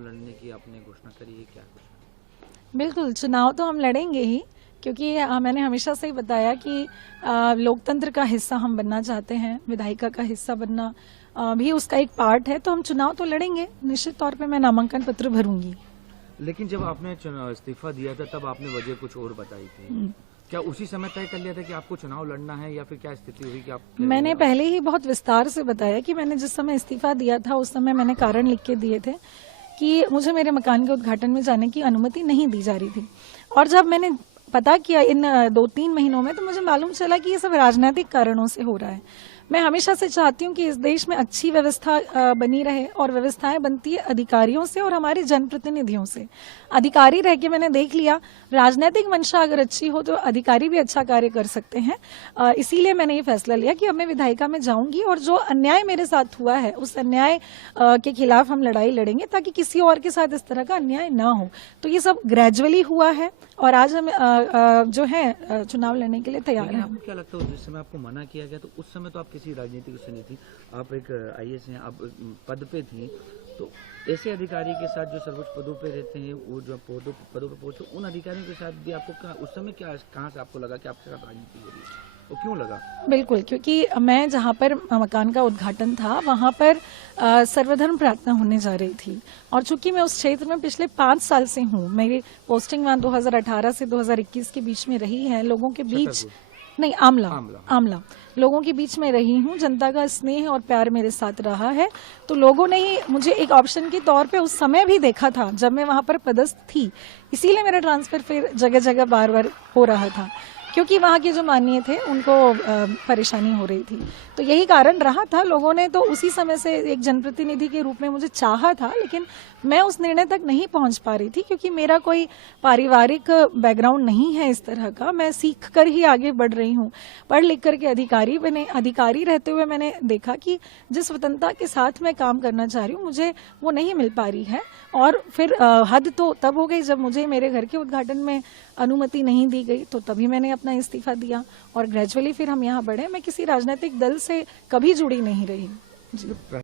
लड़ने की आपने घोषणा करी है, क्या कुछ? बिल्कुल, चुनाव तो हम लड़ेंगे ही, क्योंकि मैंने हमेशा से ही बताया कि लोकतंत्र का हिस्सा हम बनना चाहते हैं, विधायिका का हिस्सा बनना भी उसका एक पार्ट है, तो हम चुनाव तो लड़ेंगे। निश्चित तौर पे मैं नामांकन पत्र भरूंगी। लेकिन जब आपने इस्तीफा दिया था तब आपने वजह कुछ और बताई थी, क्या उसी समय तय कर लिया था कि आपको चुनाव लड़ना है, या फिर क्या स्थिति हुई कि आप? मैंने पहले ही बहुत विस्तार से बताया कि मैंने जिस समय इस्तीफा दिया था उस समय मैंने कारण लिख के दिए थे कि मुझे मेरे मकान के उद्घाटन में जाने की अनुमति नहीं दी जा रही थी। और जब मैंने पता किया इन 2-3 महीनों में, तो मुझे मालूम चला कि ये सब राजनीतिक कारणों से हो रहा है। मैं हमेशा से चाहती हूँ कि इस देश में अच्छी व्यवस्था बनी रहे, और व्यवस्थाएं बनती है अधिकारियों से और हमारे जनप्रतिनिधियों से। अधिकारी रह के मैंने देख लिया, राजनीतिक मंशा अगर अच्छी हो तो अधिकारी भी अच्छा कार्य कर सकते हैं। इसीलिए मैंने ये फैसला लिया कि अब मैं विधायिका में जाऊंगी, और जो अन्याय मेरे साथ हुआ है उस अन्याय के खिलाफ हम लड़ाई लड़ेंगे, ताकि किसी और के साथ इस तरह का अन्याय ना हो। तो ये सब ग्रेजुअली हुआ है, और आज हम जो है चुनाव लड़ने के लिए तैयार हैं। आपको क्या लगता है जिस समय आपको मना किया गया, तो उस समय तो आप किसी राजनीतिक से नहीं थी, आप एक IAS हैं, आप पद पे थी, तो ऐसे अधिकारी के साथ जो सर्वोच्च पदों पे रहते हैं, वो जो पदों पे पहुंचे, उन अधिकारियों के साथ भी आपको उस समय कहाँ से आपको लगा कि आपके साथ राजनीति हो रही है, और क्यों लगा? बिल्कुल, क्योंकि मैं जहाँ पर मकान का उद्घाटन था वहाँ पर सर्वधर्म प्रार्थना होने जा रही थी, और चूंकि मैं उस क्षेत्र में पिछले 5 साल से हूँ, मेरी पोस्टिंग वहाँ 2018 से 2021 के बीच में रही है, लोगों के बीच नहीं, आमला लोगों के बीच में रही हूँ, जनता का स्नेह और प्यार मेरे साथ रहा है। तो लोगों ने ही मुझे एक ऑप्शन के तौर पे उस समय भी देखा था जब मैं वहां पर पदस्थ थी, इसीलिए मेरा ट्रांसफर फिर जगह जगह बार बार हो रहा था, क्योंकि वहाँ के जो माननीय थे उनको परेशानी हो रही थी। तो यही कारण रहा था। लोगों ने तो उसी समय से एक जनप्रतिनिधि के रूप में मुझे चाहा था, लेकिन मैं उस निर्णय तक नहीं पहुंच पा रही थी, क्योंकि मेरा कोई पारिवारिक बैकग्राउंड नहीं है इस तरह का। मैं सीख कर ही आगे बढ़ रही हूँ, पढ़ लिख करके अधिकारी बने। अधिकारी रहते हुए मैंने देखा कि जिस स्वतंत्रता के साथ मैं काम करना चाह रही हूँ मुझे वो नहीं मिल पा रही है। और फिर हद तो तब हो गई जब मुझे मेरे घर के उद्घाटन में अनुमति नहीं दी गई, तो तभी मैंने अपना इस्तीफा दिया, और ग्रेजुअली फिर हम यहाँ बढ़े। मैं किसी राजनीतिक दल से कभी जुड़ी नहीं रही। जी।